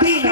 3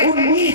19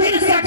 63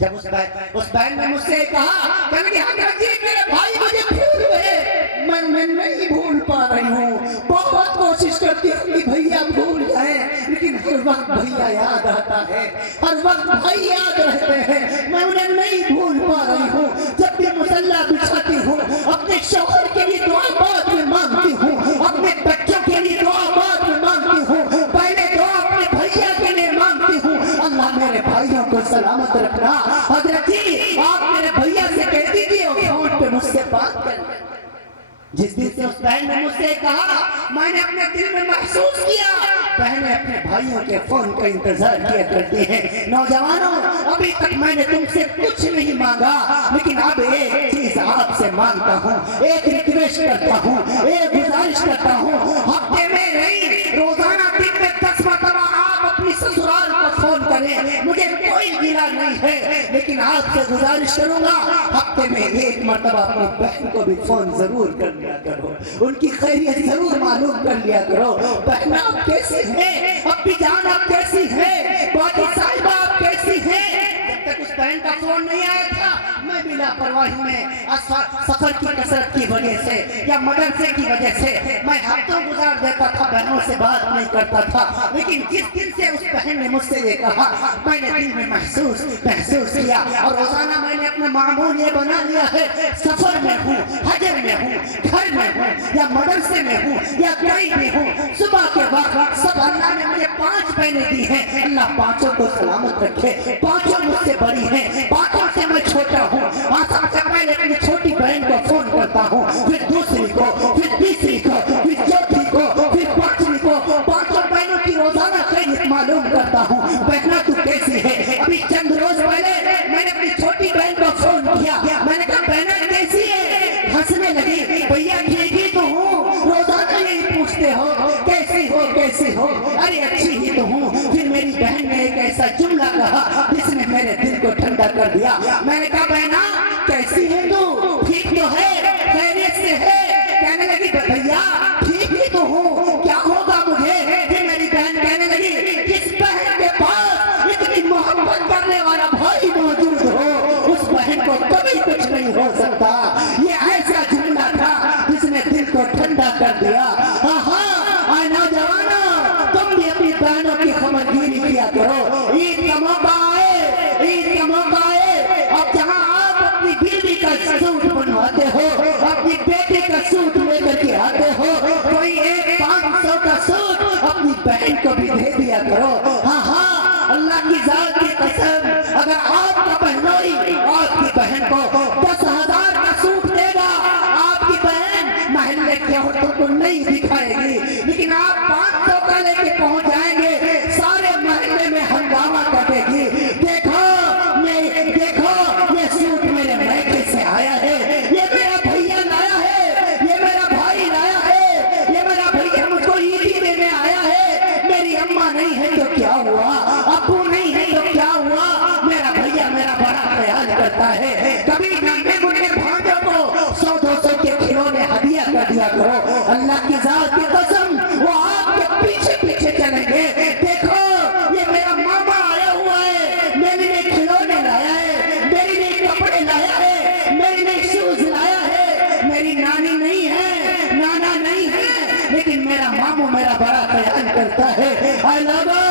جب اس بہن نے مجھ سے کہا کہ حضرت جی میرے بھائی مجھے بھول گئے، میں نہیں بھول پا رہی ہوں، بہت کوشش کرتی ہوں کہ بھیا بھول جائیں، لیکن ہر وقت بھیا یاد آتا ہے، ہر وقت بھائی یاد رہتے ہیں، میں انہیں نہیں بھول پا رہی ہوں۔ جب بھی مصلی بچھاتی ہوں اپنے شوہر کے لیے دعا بعد میں مانگتی ہوں، اپنے بچوں کے لیے دعا بعد میں مانگتی ہوں، پہلے دعا اپنے بھیا کے لیے مانگتی ہوں، اللہ میرے بھائیوں کو سلامت رکھنا۔ حضرت جی آپ میرے بھیا سے کہہ دیجیے وہ فون پہ مجھ سے بات کر لیں۔ جس دن سے اس بہن نے مجھ سے کہا میں نے اپنے دل میں محسوس کیا بہنیں اپنے بھائیوں کے فون کا انتظار کیا کرتی ہیں۔ نوجوانوں ابھی تک میں نے تم سے کچھ نہیں مانگا، لیکن اب ایک چیز آپ سے مانگتا ہوں، ایک ریکویسٹ کرتا ہوں، ایک گزارش کرتا ہوں، ہفتے میں نہیں روزانہ دن میں 10 مرتبہ آپ اپنی سسرال کو فون کریں، مجھے کوئی گلا نہیں ہے، لیکن آپ سے گزارش کروں گا ہفتے میں ایک مرتبہ اپنی بہن کو بھی فون ضرور کر لیا کرو، ان کی خیریت ضرور معلوم کر لیا کرو۔ بہن آپ کیسی ہیں، اپنی جان آپ کیسی ہیں، باقی صاحبہ آپ کیسی ہیں؟ جب تک اس بہن کا فون نہیں آیا تھا میں بھی لاپرواہی میں سفر کی کثرت کی وجہ سے یا مدرسے کی وجہ سے میں ہفتوں گزار دیتا تھا، بہنوں سے بات نہیں کرتا تھا، لیکن جس دن سے اس بہن نے مجھ سے یہ کہا میں نے دل میں محسوس کیا، اور روزانہ میں نے اپنا معمول یہ بنا لیا ہے، سفر میں ہوں، حجر میں ہوں، گھر میں ہوں یا مدرسے میں ہوں یا کہیں بھی ہوں، صبح کے وقت سب اللہ نے مجھے 5 بہنیں دی ہیں، اللہ پانچوں کو سلامت رکھے، پانچوں مجھ سے بڑی ہیں، پانچوں سے میں چھوٹا ہوں، سب سے پہلے اپنی چھوٹی بہن کو فون کرتا ہوں، پھر دوسری کو، پھر تیسری کو، پھر چوتھی کو، پھر پانچویں کو، پانچوں بہنوں کی روزانہ خیریت معلوم کرتا ہوں، بہنا تو کیسی ہے؟ ابھی چند روز پہلے میں نے اپنی چھوٹی بہن کو فون کیا، میں نے کہا بہنا کیسی ہے؟ ہنسنے لگی، بھیا ٹھیک ہی تو ہوں، روزانہ یہی پوچھتے ہو کیسی ہو، ارے اچھی ہی تو ہوں۔ پھر میری بہن نے ایک ایسا جملہ کہا جس نے میرے دل کو ٹھنڈا کر دیا، میں نے کہا بہنا کیسی ہے تو؟ ٹھیک تو ہے، خیریت سے ہے؟ کہنے لگی بھیا ٹھیک ہی تو ہوں، کیا ہوگا مجھے؟ پھر میری بہن کہنے لگی جس بہن کے پاس اتنی محبت کرنے والا بھائی موجود ہو اس بہن کو کبھی کچھ نہیں ہو سکتا۔ یہ ایسا جملہ تھا جس نے دل کو ٹھنڈا کر دیا۔ اے نوجوانوں تم بھی اپنی بہنوں کی خبر گیری کیا کرو، عید کا موقع ہے، اب جہاں آپ اپنی بیوی کا سوٹ بنواتے ہو، اپنی بیٹی کا سوٹ لے کر کے آتے ہو، کوئی ایک 500 کا سوٹ اپنی بہن کو بھی دے دیا کرو۔ ہاں اللہ کی ذات کی قسم اگر آپ کا بہنوئی آپ کی بہن کو 10,000 کا سوٹ دے گا، آپ کی بہن محلے کی عورتوں کو نہیں دکھائے گی، لیکن آپ 500 کا لے کے پہنچ جائیں گے، سارے محلے میں ہنگامہ کرے گی، دیکھو یہ سوٹ میرے میکے سے آیا ہے، یہ میرا بھیا لایا ہے، یہ میرا بھائی لایا ہے، یہ میرا بھیا مجھ کو عیدی دینے آیا ہے، میری اماں نہیں ہے تو کیا ہوا، ابو نہیں ہے تو کیا ہوا، میرا بھیا میرا بڑا خیال کرتا ہے۔ کبھی ننھے منھے بھانجوں کو 100-200 کے کھلونے ہدیہ کر دیا کرو، اللہ کی ذات کی قسم وہ آپ کے پیچھے پیچھے چلیں گے۔ دیکھو یہ میرا ماما آیا ہوا ہے، میرے لیے کھلونے لایا ہے، میرے لیے کپڑے لایا ہے، میرے لیے شوز لایا ہے، میری نانی نہیں ہے، نانا نہیں ہے، لیکن میرا مامو میرا بڑا خیال کرتا ہے۔ اے لوگوں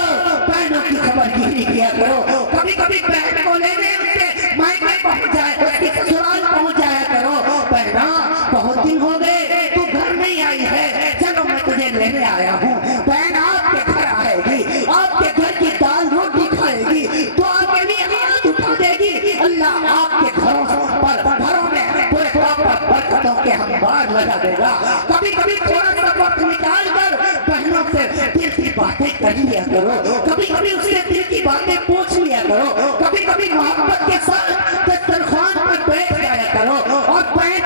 بہنوں کی خبر گیری کیا کرو، کبھی کبھی بہن کو لینے اس کے مائکے پہنچ جائے، اس کی سسرال پہنچ جایا کرو، بہنا بہت دن ہو گئے تو گھر نہیں آئی ہے، چلو میں تجھے لینے آیا ہوں۔ بہن آپ کے گھر آئے گی، آپ کے گھر کی دال روٹی کھائے گی تو آپ کے لیے ہاتھ اٹھا دے گی، اللہ آپ کے گھروں میں پورے برکتوں کے ہموار لگا دے گا۔ کبھی کبھی تھوڑا سا وقت نکال کر بہنوں سے دل کی باتیں کر لیا کرو، کبھی کبھی اس سے دل کی باتیں پوچھ لیا کرو، کبھی کبھی محبت کے ساتھ دسترخوان پر بیٹھ جایا کرو اور بہن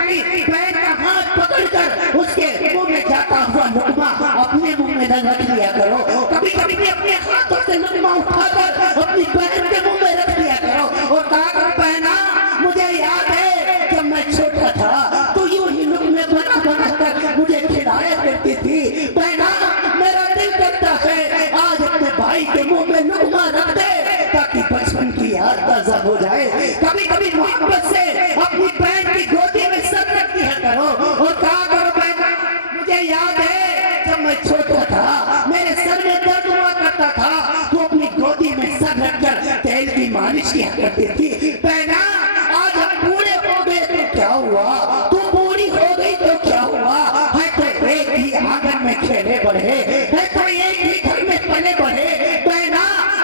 کا ہاتھ پکڑ کر اس کے منہ میں جاتا ہوا لقمہ اپنے منہ میں رکھ لیا کرو، کبھی کبھی بھی اپنے ہاتھوں سے لقمہ اٹھا کر اپنی بہن کے منہ میں رکھ لیا کرو اور کہا کرو بہنا مجھے یاد ہے جب میں چھوٹا تھا تو یوں ہی لقمے بنا کر مجھے کھلایا کرتی تھی، بہنا میرا دل کرتا ہے آج اپنے بھائی کے منہ میں لقمہ رکھ دے تاکہ بچپن کی یاد تازہ ہو جائے۔ میں چھوٹا تھا میرے سر میں درد ہوا کرتا تھا تو اپنی گودی میں سر رکھ کر تیل کی مالش کیا کرتی تھی. بہنا آج ہم بوڑھے ہو گئے تو کیا ہوا, تو بوڑھی ہو گئی تو کیا ہوا, ہے تو ایک ہی آنگن میں کھیلے بڑھے, ہے تو ایک ہی گھر میں پلے بڑھے. بہنا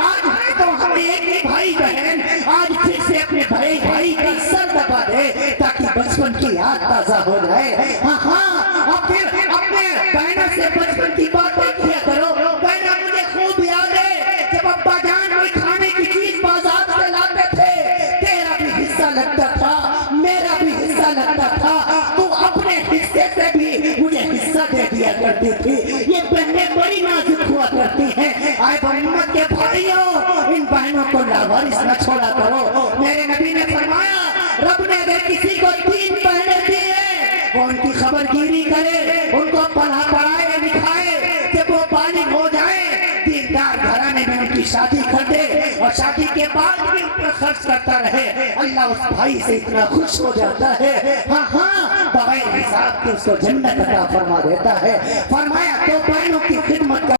آج ہے تو ہم ایک ہی بھائی بہن, آج پھر سے اپنے بھائی کا سر دبا دے تاکہ بچپن کی یاد تازہ ہو جائے. ہاں اب پھر اپنے بہنوں سے بچپن کی باتیں کیا کرو. بہنا مجھے خوب یاد ہے جب ابا جان کوئی کھانے کی چیز بازار سے لاتے تھے, تیرا بھی حصہ لگتا تھا, میرا بھی حصہ لگتا تھا, تو اپنے حصے سے بھی مجھے حصہ دے دیا کرتی تھی. یہ بہنیں بڑی نازک ہوا کرتی ہیں. آئے امت کے بھائیوں, ان بہنوں کو لاوارث نہ چھوڑا کرو. میرے نبی نے فرمایا رب نے اگر کسی کو 3 بہنیں دی ہیں وہ ان کی خبر گیری کرے, ان کو پڑھائے لکھائے, جب وہ بالغ ہو جائیں دیندار گھرانے میں ان کی شادی کر دے اور شادی کے بعد بھی ان پر خرچ کرتا رہے. اللہ اس بھائی سے اتنا خوش ہو جاتا ہے, ہاں بغیر حساب کے اس کو جنت عطا فرما دیتا ہے. فرمایا 2 بہنوں کی خدمت